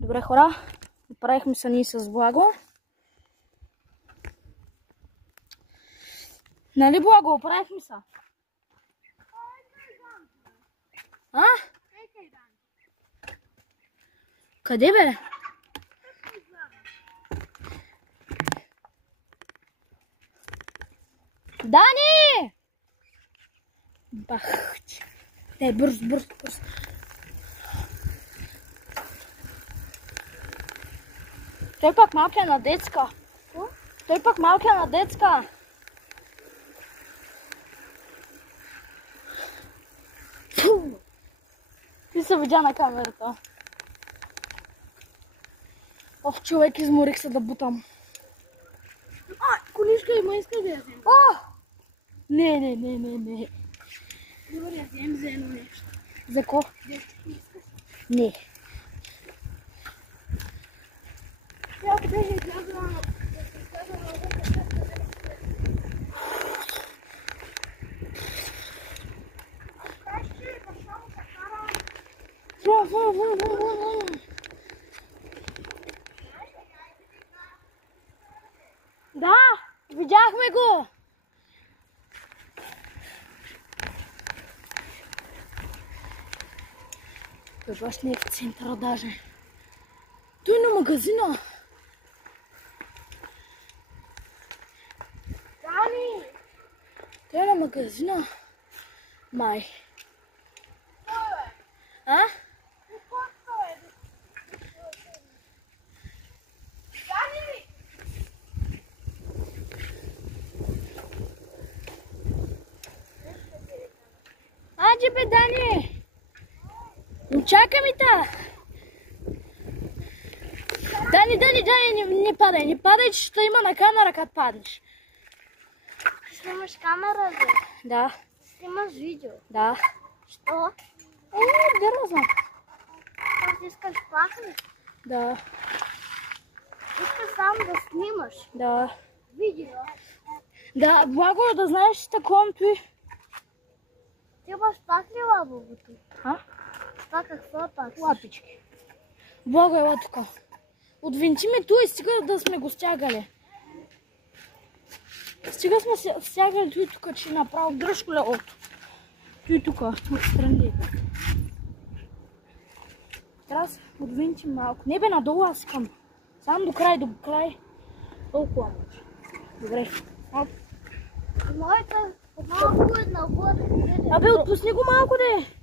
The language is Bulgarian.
Добре, хора, направихме се ние с Благо. Нали, Благо, оправихме се? А? Къде, бе? Дани! Бах! Дай, бързо. Той пак малко е на детска. Той пак малко е на детска. Ти се видя на камерата. Ох, човек, изморих се да бутам. Колишка има, иска да я взем. О! Не. Добре, я взем за едно нещо. За ко? Не. Тя беше излязла на... Да, видяхме го. Той баш не е в центъра даже. Той е на магазина. Дани! Той е на магазина. Май. А? Аджи бе, Дани! Чакай ми та! Дани, не падай, че ще има на камера, като паднеш. Снимаш камера, бе? Да. Снимаш видео? Да. Що? Да не знам. Как искаш плакне? Да. Искаш сам да снимаш? Да. Видео? Да, Благо, да знаеш такова той. Ти баш паклила бобото? А? Това какво е пак? Лапички. Благо, ела тук. Отвинти ме ту и стига да сме го стягали. Стига сме стягали той тук, че направо дръжко леото. Той тук, отстрани. Трябва да се отвинтим малко. Не бе, надолу аз искам. Само до край. Толкова. Добре. Моята малко е нагоре. Абе, отпусни го малко, де.